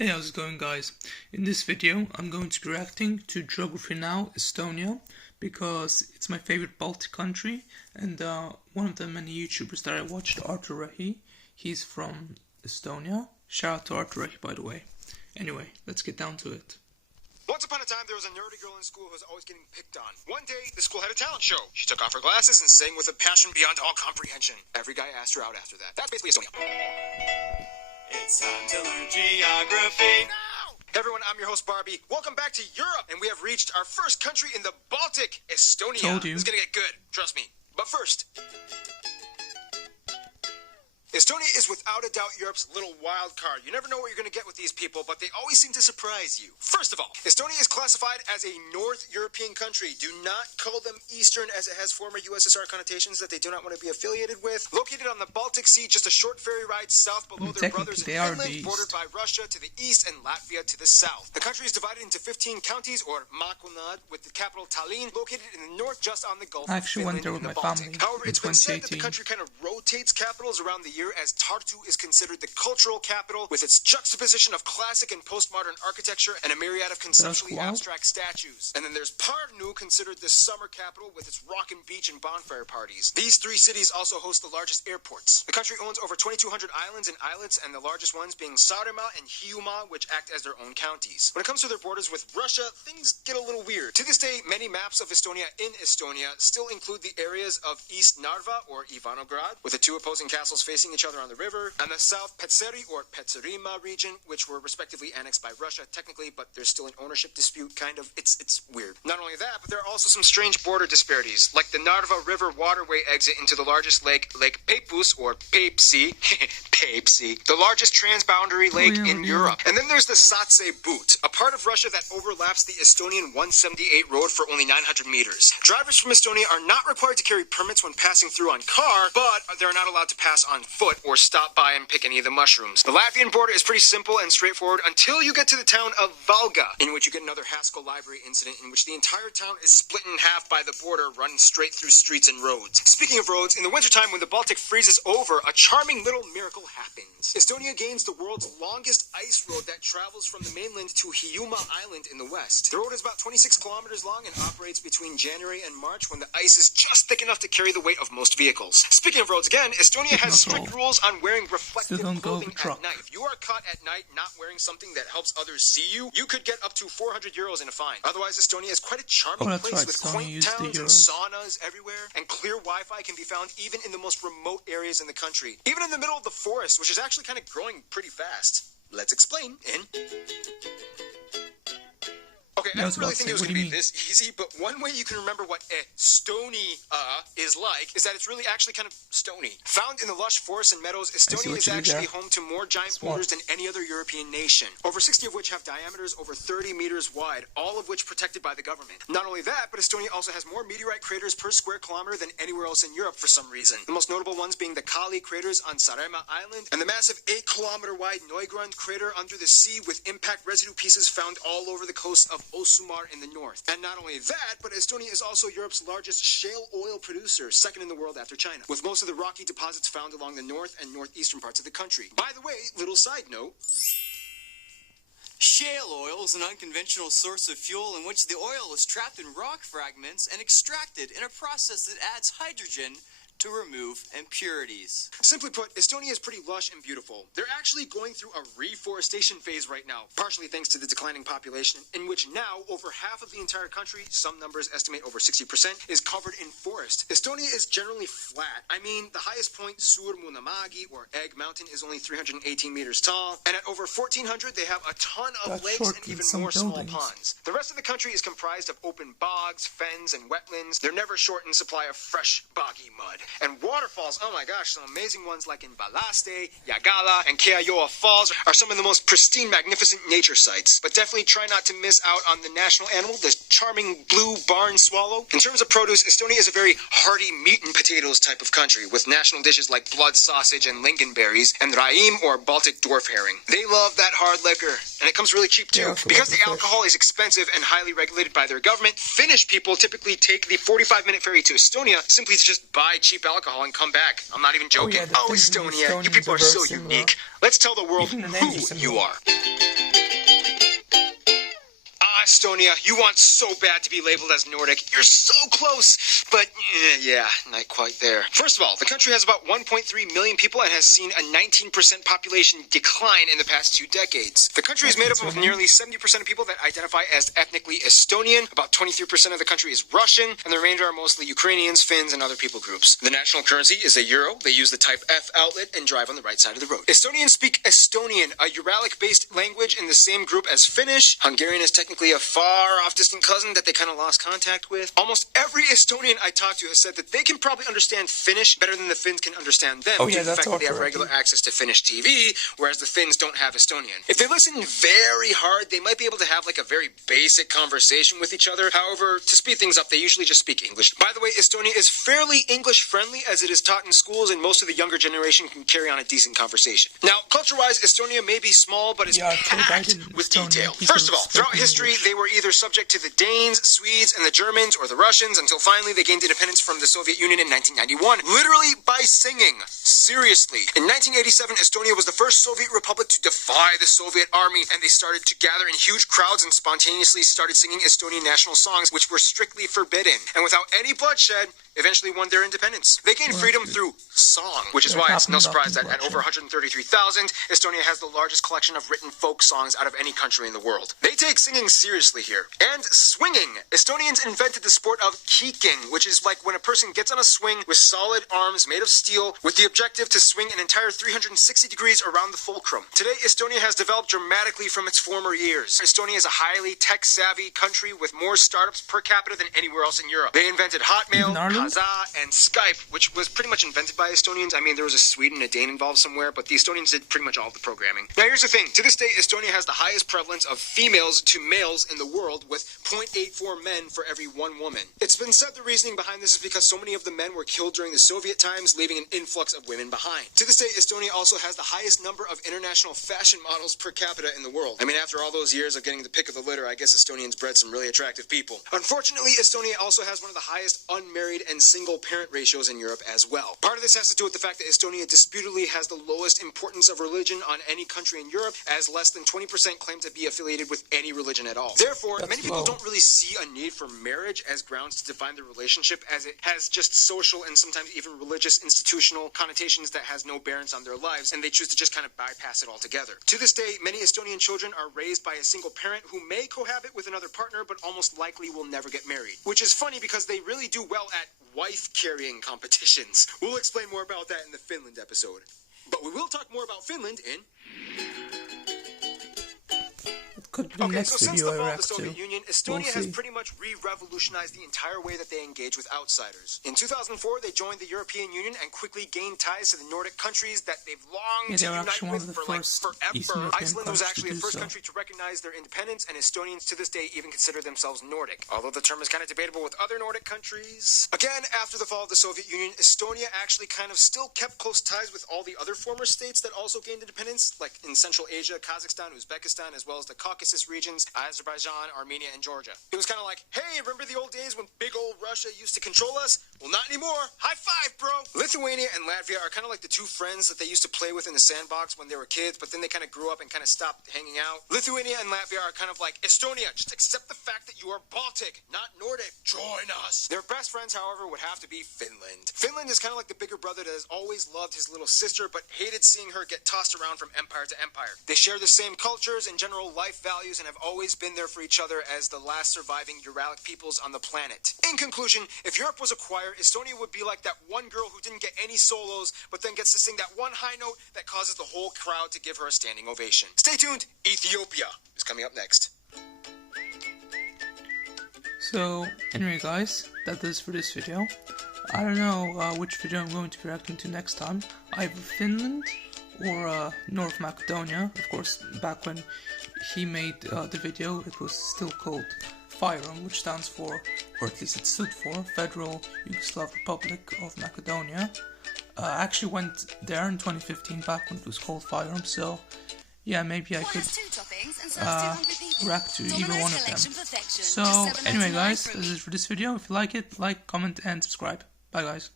Hey, how's it going, guys? In this video I'm going to be reacting to Geography Now Estonia because it's my favorite Baltic country, and one of the many YouTubers that I watched, Artur Rahi, he's from Estonia. Shout out to Artur Rahi, by the way. Anyway, let's get down to it. Once upon a time, there was a nerdy girl in school who was always getting picked on. One day, the school had a talent show. She took off her glasses and sang with a passion beyond all comprehension. Every guy asked her out after that. That's basically Estonia. It's time to learn geography. No! Hey everyone, I'm your host Barbie. Welcome back to Europe, and we have reached our first country in the Baltic, Estonia. Told you. It's gonna get good, trust me. But first, Estonia is without a doubt Europe's little wild card. You never know what you're going to get with these people, but they always seem to surprise you. First of all, Estonia is classified as a North European country. Do not call them Eastern, as it has former USSR connotations that they do not want to be affiliated with. Located on the Baltic Sea, just a short ferry ride south below their brothers in Finland, bordered by Russia to the east and Latvia to the south. The country is divided into 15 counties, or Maakonad, with the capital Tallinn, located in the north just on the Gulf I actually of went there Finland with in the my Baltic. family However, in it's been said that the 2018. country kind of rotates capitals around the year, as Tartu is considered the cultural capital with its juxtaposition of classic and postmodern architecture and a myriad of conceptually abstract statues. And then there's Pärnu, considered the summer capital with its rockin' beach and bonfire parties. These three cities also host the largest airports. The country owns over 2,200 islands and islets, and the largest ones being Saaremaa and Hiiumaa, which act as their own counties. When it comes to their borders with Russia, things get a little weird. To this day, many maps of Estonia in Estonia still include the areas of East Narva, or Ivanograd, with the two opposing castles facing each other on the river, and the south Petseri or Petserimaa region, which were respectively annexed by Russia technically, but there's still an ownership dispute, kind of. It's weird. Not only that, but there are also some strange border disparities, like the Narva River waterway exit into the largest lake, Lake Peipus or Peipsi, Peipsi, the largest transboundary lake in Europe. And then there's the Satsay Butte, a part of Russia that overlaps the Estonian 178 road for only 900 meters. Drivers from Estonia are not required to carry permits when passing through on car, but they're not allowed to pass on foot or stop by and pick any of the mushrooms. The Latvian border is pretty simple and straightforward until you get to the town of Valga, in which you get another Haskell Library incident in which the entire town is split in half by the border running straight through streets and roads. Speaking of roads, in the wintertime when the Baltic freezes over, a charming little miracle happens. Estonia gains the world's longest ice road that travels from the mainland to Hiiumaa Island in the west. The road is about 26 kilometers long and operates between January and March, when the ice is just thick enough to carry the weight of most vehicles. Speaking of roads again, Estonia has strict rules on wearing reflective clothing at night. If you are caught at night not wearing something that helps others see you, you could get up to 400 euros in a fine. Otherwise, Estonia is quite a charming place with quaint towns and saunas everywhere, and clear Wi-Fi can be found even in the most remote areas in the country. Even in the middle of the forest, which is actually kind of growing pretty fast. Let's explain in... Okay, I didn't really think it was going to be this easy, but one way you can remember what Estonia is like is that it's really actually kind of stony. Found in the lush forests and meadows, Estonia is actually home to more giant boulders than any other European nation, over 60 of which have diameters over 30 meters wide, all of which protected by the government. Not only that, but Estonia also has more meteorite craters per square kilometer than anywhere else in Europe for some reason. The most notable ones being the Kali craters on Saaremaa Island, and the massive 8-kilometer wide Neugrund crater under the sea with impact residue pieces found all over the coast of Osumar in the north. And not only that, but Estonia is also Europe's largest shale oil producer, second in the world after China, with most of the rocky deposits found along the north and northeastern parts of the country. By the way, little side note, Shale oil is an unconventional source of fuel in which the oil is trapped in rock fragments and extracted in a process that adds hydrogen to remove impurities. Simply put, Estonia is pretty lush and beautiful. They're actually going through a reforestation phase right now, partially thanks to the declining population, in which now over half of the entire country, some numbers estimate over 60%, is covered in forest. Estonia is generally flat. I mean, the highest point, Suurmunamägi, or Egg Mountain, is only 318 meters tall, and at over 1,400 they have a ton of lakes and even more small ponds. The rest of the country is comprised of open bogs, fens, and wetlands. They're never short in supply of fresh, boggy mud. And waterfalls, oh my gosh, some amazing ones like in Balaste, Yagala, and Keayoa Falls are some of the most pristine, magnificent nature sites. But definitely try not to miss out on the national animal, the charming blue barn swallow. In terms of produce, Estonia is a very hearty meat and potatoes type of country, with national dishes like blood sausage and lingonberries, and raim or Baltic dwarf herring. They love that hard liquor, and it comes really cheap too. Because the alcohol is expensive and highly regulated by their government, Finnish people typically take the 45-minute ferry to Estonia simply to just buy cheap alcohol and come back. I'm not even joking. Oh, Estonia, you people are so unique. Let's tell the world who you are. Estonia, you want so bad to be labeled as Nordic. You're so close, but yeah, not quite there. First of all, the country has about 1.3 million people and has seen a 19% population decline in the past 2 decades. The country is made up of nearly 70% of people that identify as ethnically Estonian, about 23% of the country is Russian, and the remainder are mostly Ukrainians, Finns, and other people groups. The national currency is a euro. They use the type F outlet and drive on the right side of the road. Estonians speak Estonian, a Uralic-based language in the same group as Finnish. Hungarian is technically a far-off distant cousin that they kind of lost contact with. Almost every Estonian I talked to has said that they can probably understand Finnish better than the Finns can understand them. Yeah, due to the fact that they have regular access to Finnish TV, whereas the Finns don't have Estonian. If they listen very hard, they might be able to have like a very basic conversation with each other. However, to speed things up, they usually just speak English. By the way, Estonia is fairly English-friendly as it is taught in schools, and most of the younger generation can carry on a decent conversation. Now, culture-wise, Estonia may be small, but is packed with detail. First of all, throughout history, they were either subject to the Danes, Swedes, and the Germans, or the Russians, until finally they gained independence from the Soviet Union in 1991, literally by singing. Seriously. In 1987, Estonia was the first Soviet republic to defy the Soviet army, and they started to gather in huge crowds and spontaneously started singing Estonian national songs, which were strictly forbidden. And without any bloodshed, eventually won their independence. They gained freedom through song, which is why it's no surprise that at over 133,000, Estonia has the largest collection of written folk songs out of any country in the world. They take singing seriously here. And swinging. Estonians invented the sport of kicking, which is like when a person gets on a swing with solid arms made of steel with the objective to swing an entire 360 degrees around the fulcrum. Today, Estonia has developed dramatically from its former years. Estonia is a highly tech-savvy country with more startups per capita than anywhere else in Europe. They invented Hotmail, and Skype, which was pretty much invented by Estonians. I mean, there was a Swede and a Dane involved somewhere, but the Estonians did pretty much all of the programming. Now, here's the thing. To this day, Estonia has the highest prevalence of females to males in the world, with 0.84 men for every 1 woman. It's been said the reasoning behind this is because so many of the men were killed during the Soviet times, leaving an influx of women behind. To this day, Estonia also has the highest number of international fashion models per capita in the world. I mean, after all those years of getting the pick of the litter, I guess Estonians bred some really attractive people. Unfortunately, Estonia also has one of the highest unmarried and single-parent ratios in Europe as well. Part of this has to do with the fact that Estonia disputedly has the lowest importance of religion on any country in Europe, as less than 20% claim to be affiliated with any religion at all. Therefore, many people don't really see a need for marriage as grounds to define the relationship, as it has just social and sometimes even religious institutional connotations that has no bearings on their lives, and they choose to just kind of bypass it altogether. To this day, many Estonian children are raised by a single parent who may cohabit with another partner, but almost likely will never get married. Which is funny because they really do well at wife-carrying competitions. We'll explain more about that in the Finland episode. But we will talk more about Finland in... Could be next so since video the fall I of the Soviet Union, Estonia has pretty much re-revolutionized the entire way that they engage with outsiders. In 2004, they joined the European Union and quickly gained ties to the Nordic countries that they've longed to unite with for like forever. Iceland was actually the first country to recognize their independence, and Estonians to this day even consider themselves Nordic, although the term is kind of debatable with other Nordic countries. Again, after the fall of the Soviet Union, Estonia actually kind of still kept close ties with all the other former states that also gained independence, like in Central Asia, Kazakhstan, Uzbekistan, as well as the Caucasus regions, Azerbaijan, Armenia, and Georgia. It was kind of like, hey, remember the old days when big old Russia used to control us? Well, not anymore. High five, bro! Lithuania and Latvia are kind of like the two friends that they used to play with in the sandbox when they were kids, but then they kind of grew up and kind of stopped hanging out. Lithuania and Latvia are kind of like, Estonia, just accept the fact that you are Baltic, not Nordic. Join us! Their best friends, however, would have to be Finland. Finland is kind of like the bigger brother that has always loved his little sister, but hated seeing her get tossed around from empire to empire. They share the same cultures and general life values and have always been there for each other as the last surviving Uralic peoples on the planet. In conclusion, if Europe was a choir, Estonia would be like that one girl who didn't get any solos, but then gets to sing that one high note that causes the whole crowd to give her a standing ovation. Stay tuned, Ethiopia is coming up next. So, anyway guys, that is for this video. I don't know which video I'm going to be reacting to next time. Either Finland or North Macedonia. Of course, back when he made the video, it was still called FYROM, which stands for, or at least it stood for, Federal Yugoslav Republic of Macedonia. I actually went there in 2015, back when it was called FYROM, so yeah, maybe I could react to either one of them. So anyway guys, this is for this video. If you like it, like, comment and subscribe. Bye guys.